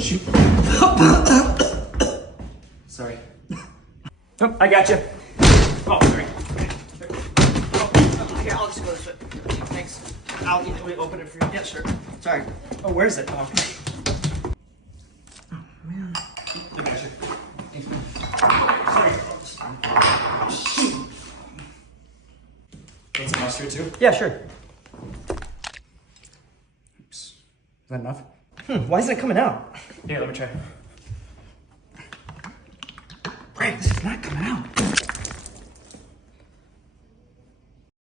shoot. Sorry. Oh, I got you. Oh, sorry. Oh, here, I'll just go this way. Thanks. I'll open it for you. Yeah, sure. Sorry. Oh, where is it? Oh, man. I got you. Thanks, man. Sorry. Shoot. Want some mustard too? Yeah, sure. Oops. Is that enough? Why isn't it coming out? Here, let me try. Right, this is not coming out.